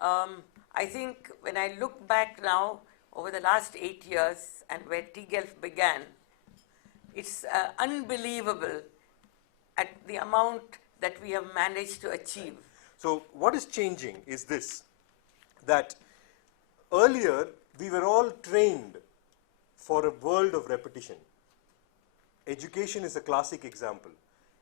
I think when I look back now over the last 8 years and where tGELF began, it's unbelievable at the amount that we have managed to achieve. So what is changing is this, that earlier we were all trained for a world of repetition. Education is a classic example.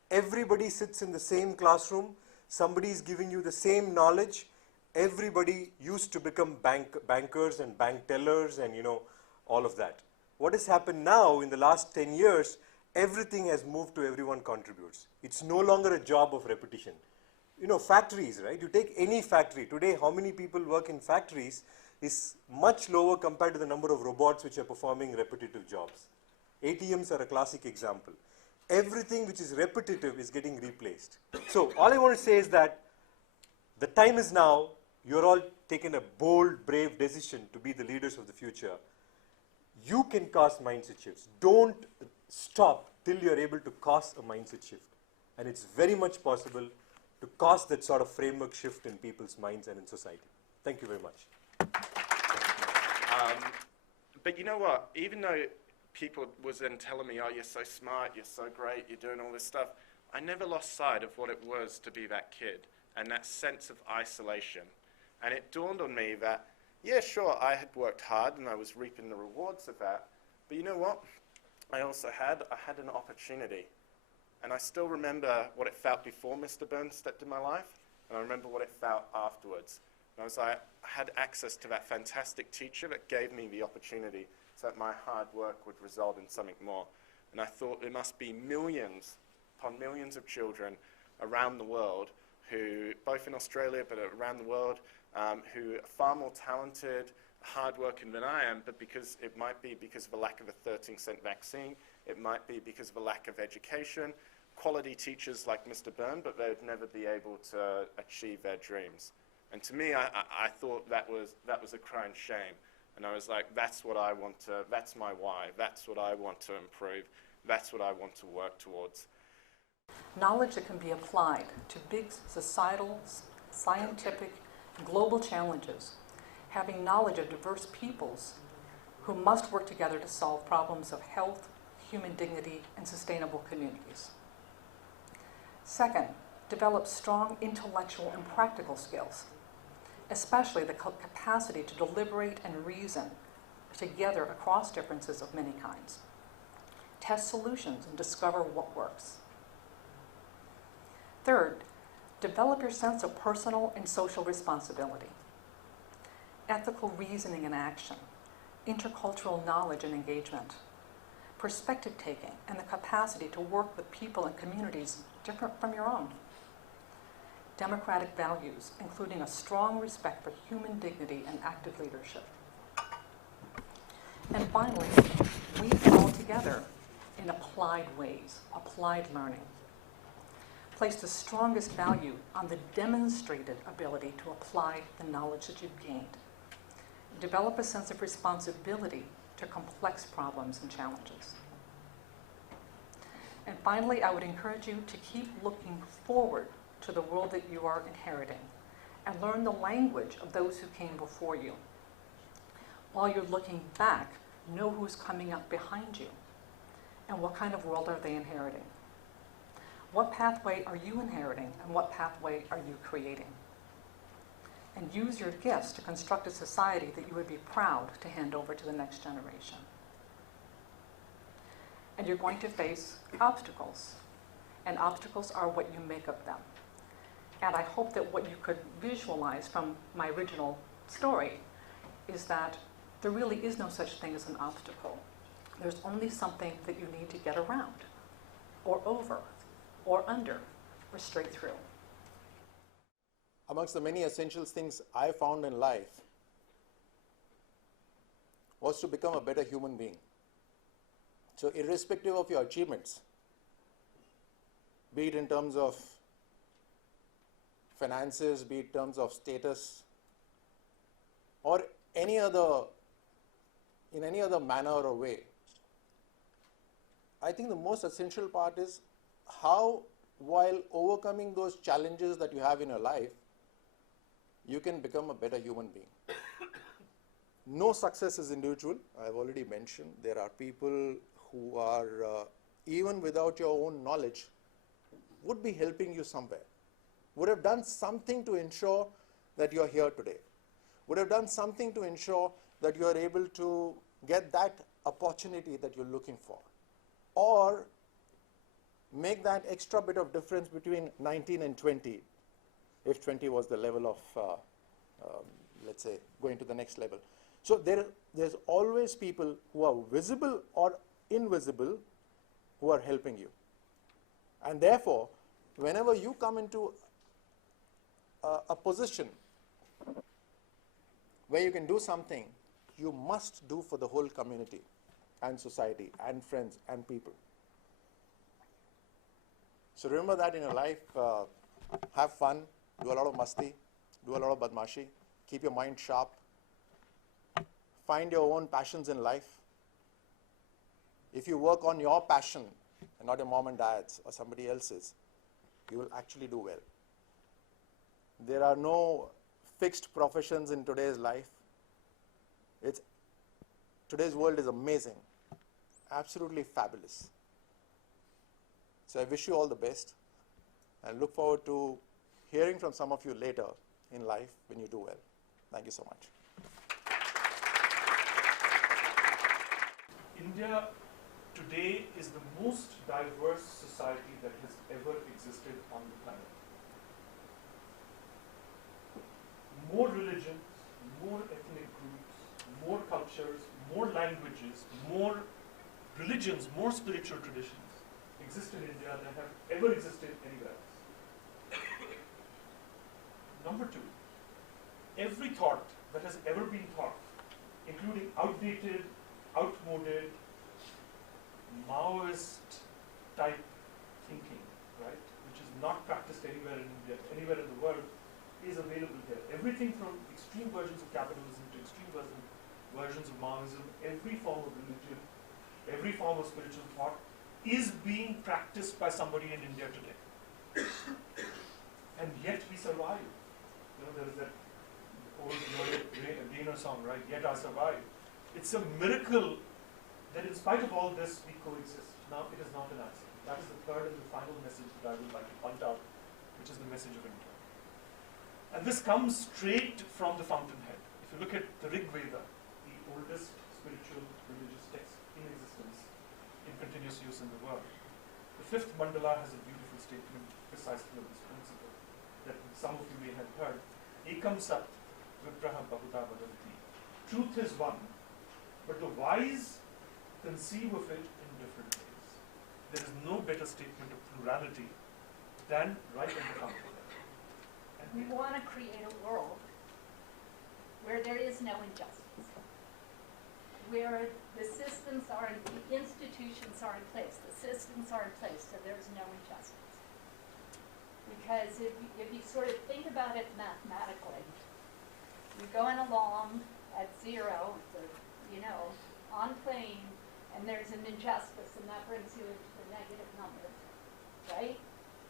Everybody sits in the same classroom, somebody is giving you the same knowledge. Everybody used to become bankers and bank tellers and all of that. What has happened now in the last 10 years, everything has moved to everyone contributes. It's no longer a job of repetition. Factories, right? You take any factory. Today, how many people work in factories is much lower compared to the number of robots which are performing repetitive jobs. ATMs are a classic example. Everything which is repetitive is getting replaced. So all I want to say is that the time is now. You're all taking a bold, brave decision to be the leaders of the future. You can cause mindset shifts. Don't stop till you're able to cause a mindset shift. And it's very much possible to cause that sort of framework shift in people's minds and in society. Thank you very much. But you know what? Even though people was then telling me, oh, you're so smart, you're so great, you're doing all this stuff, I never lost sight of what it was to be that kid and that sense of isolation. And it dawned on me that, yeah, sure, I had worked hard and I was reaping the rewards of that. But you know what? I had an opportunity. And I still remember what it felt before Mr. Burns stepped in my life, and I remember what it felt afterwards. And I had access to that fantastic teacher that gave me the opportunity so that my hard work would result in something more. And I thought there must be millions upon millions of children around the world who, both in Australia but around the world, who are far more talented, hardworking than I am, but it might be because of a lack of a 13-cent vaccine, it might be because of a lack of education, quality teachers like Mr. Byrne, but they would never be able to achieve their dreams. And to me, I thought that was a crying shame. And I was like, that's what I want to, that's my why, that's what I want to improve, that's what I want to work towards. Knowledge that can be applied to big societal, scientific, global challenges. Having knowledge of diverse peoples who must work together to solve problems of health, human dignity, and sustainable communities. Second, develop strong intellectual and practical skills, especially the capacity to deliberate and reason together across differences of many kinds. Test solutions and discover what works. Third, develop your sense of personal and social responsibility. Ethical reasoning and action, intercultural knowledge and engagement, perspective taking, and the capacity to work with people and communities different from your own. Democratic values, including a strong respect for human dignity and active leadership. And finally, weave all together in applied ways, applied learning. Place the strongest value on the demonstrated ability to apply the knowledge that you've gained. Develop a sense of responsibility to complex problems and challenges. And finally, I would encourage you to keep looking forward to the world that you are inheriting and learn the language of those who came before you. While you're looking back, know who's coming up behind you and what kind of world are they inheriting. What pathway are you inheriting and what pathway are you creating? And use your gifts to construct a society that you would be proud to hand over to the next generation. And you're going to face obstacles, and obstacles are what you make of them. And I hope that what you could visualize from my original story is that there really is no such thing as an obstacle. There's only something that you need to get around, or over, or under, or straight through. Amongst the many essential things I found in life was to become a better human being. So irrespective of your achievements, be it in terms of finances, be it in terms of status, or in any other manner or way, I think the most essential part is how, while overcoming those challenges that you have in your life, you can become a better human being. No success is individual. I've already mentioned there are people who are, even without your own knowledge, would be helping you somewhere, would have done something to ensure that you're here today, would have done something to ensure that you are able to get that opportunity that you're looking for, or make that extra bit of difference between 19 and 20, if 20 was the level of, let's say, going to the next level. So there's always people who are visible or invisible who are helping you. And therefore, whenever you come into a position where you can do something, you must do for the whole community and society and friends and people. So remember that in your life. Have fun, do a lot of masti, do a lot of badmashi, keep your mind sharp, find your own passions in life. If you work on your passion and not your mom and dad's or somebody else's, you will actually do well. There are no fixed professions in today's life. Today's world is amazing, absolutely fabulous. So I wish you all the best and look forward to hearing from some of you later in life when you do well. Thank you so much. India today is the most diverse society that has ever existed on the planet. More religions, more ethnic groups, more cultures, more languages, more religions, more spiritual traditions exist in India than have ever existed anywhere else. Number two, every thought that has ever been taught, including outdated, outmoded, Maoist type thinking, right, which is not practiced anywhere in India, anywhere in the world, is available here. Everything from extreme versions of capitalism to extreme versions of Maoism, every form of religion, every form of spiritual thought is being practiced by somebody in India today. And yet we survive. You know, there is that old Gaynor song, right? Yet I survive. It's a miracle that in spite of all this, we coexist. Now, it is not an accident. That is the third and the final message that I would like to point out, which is the message of India. And this comes straight from the fountainhead. If you look at the Rig Veda, the oldest spiritual religious text in existence, in continuous use in the world, the fifth mandala has a beautiful statement precisely of this principle that some of you may have heard. Ekam sat vipraha bahuda vadanti. Truth is one, but the wise conceive of it in different ways. There is no better statement of plurality than right in the fountainhead. And We want to create a world where there is no injustice, where the systems are, the institutions are in place, the systems are in place, so there's no injustice. Because if you sort of think about it mathematically, you're going along at zero, on plane, and there's an injustice, and that brings you into the negative number, right?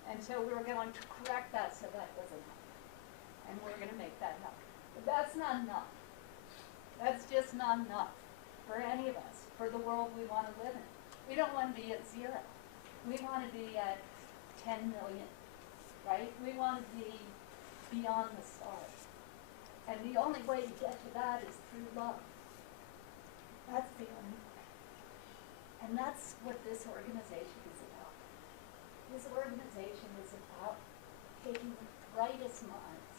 And so we're going to correct that so that doesn't happen. And we're going to make that happen. But that's not enough. That's just not enough for any of us, for the world we want to live in. We don't want to be at zero. We want to be at 10 million, right? We want to be beyond the stars. And the only way to get to that is through love. That's the only way. And that's what this organization is about. This organization is about taking the brightest minds,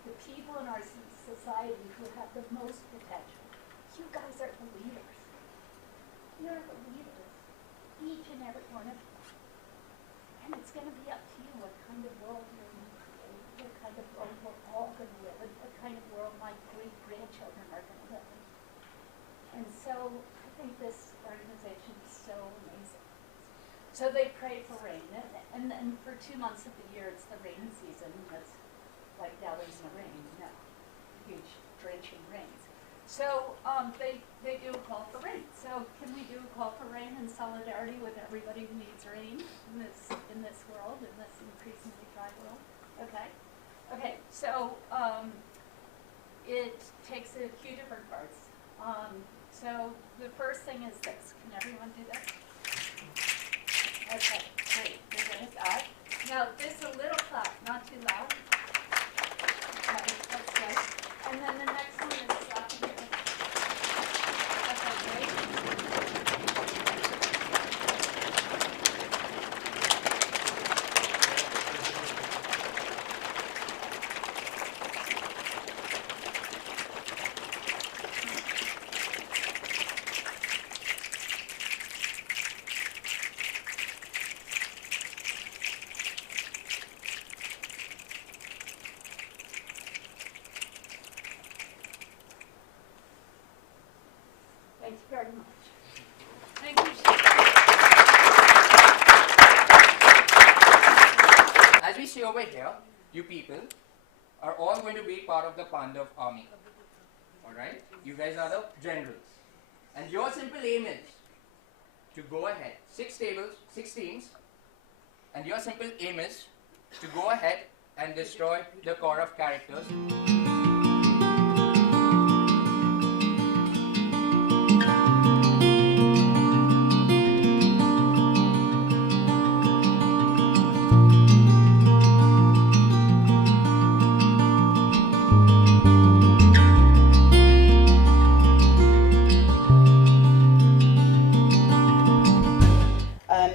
the people in our society who have the most potential. You guys are the leaders. You're the leaders, each and every one of you. And it's going to be up to you what kind of world you're going to create, what kind of world we're all going to live in, what kind of world my great-grandchildren are going to live in. And so I think this organization is so amazing. So they pray for rain, and then for 2 months of the year it's the rainy season. That's like now there's no rain, huge drenching rains. So they do a call for rain. So can we do a call for rain in solidarity with everybody who needs rain in this world, in this increasingly dry world? Okay. So it takes a few different parts. So the first thing is this. Can everyone do that? Okay, great. You're good at that. Now, this a little clap, not too loud. Okay, that's good. And then the next one is up here. Okay, great. Thank you very much. Thank you, As we see over here, you people are all going to be part of the Pandav army. Alright? You guys are the generals. And your simple aim is to go ahead, 6 tables, 6 teams, and your simple aim is to go ahead and destroy the core of characters.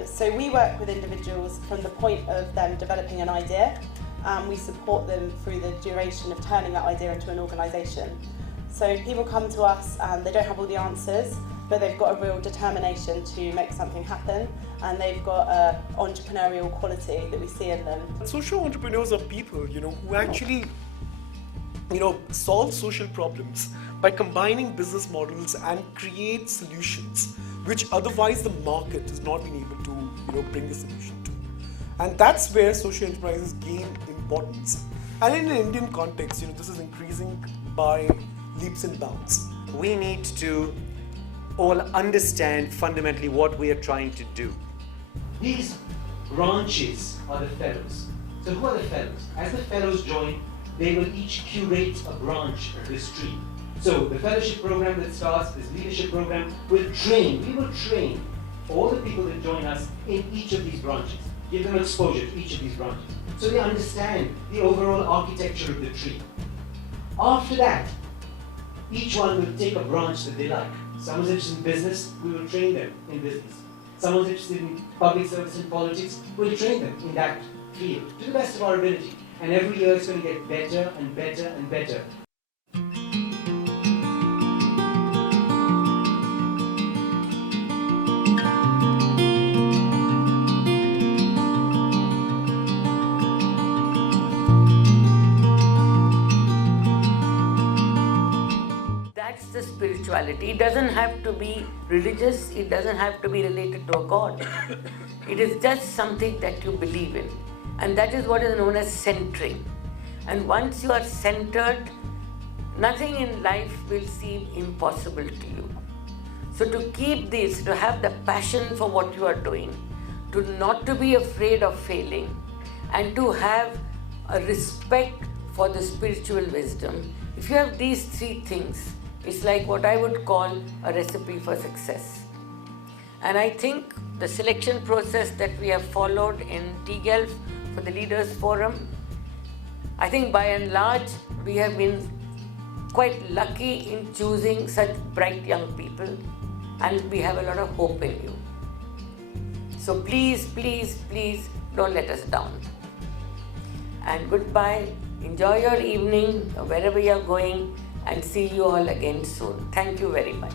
So we work with individuals from the point of them developing an idea, and we support them through the duration of turning that idea into an organisation. So people come to us and they don't have all the answers, but they've got a real determination to make something happen, and they've got an entrepreneurial quality that we see in them. Social entrepreneurs are people, who actually, solve social problems by combining business models and create solutions which otherwise the market has not been able to, bring a solution to. And that's where social enterprises gain importance. And in an Indian context, this is increasing by leaps and bounds. We need to all understand fundamentally what we are trying to do. These branches are the fellows. So who are the fellows? As the fellows join, they will each curate a branch of this tree. So the fellowship program that starts, this leadership program, we will train all the people that join us in each of these branches. Give them exposure to each of these branches, so they understand the overall architecture of the tree. After that, each one will take a branch that they like. Someone's interested in business, we will train them in business. Someone's interested in public service and politics, we'll train them in that field to the best of our ability. And every year it's going to get better and better and better. That's the spirituality. It doesn't have to be religious, it doesn't have to be related to a god. It is just something that you believe in. And that is what is known as centering. And once you are centered, nothing in life will seem impossible to you. So to keep this, to have the passion for what you are doing, to not to be afraid of failing, and to have a respect for the spiritual wisdom. If you have these 3 things, it's like what I would call a recipe for success. And I think the selection process that we have followed in tGELF for the Leaders Forum, I think by and large we have been quite lucky in choosing such bright young people, and we have a lot of hope in you. So please, please, please don't let us down. And goodbye, enjoy your evening wherever you are going, and see you all again soon. Thank you very much.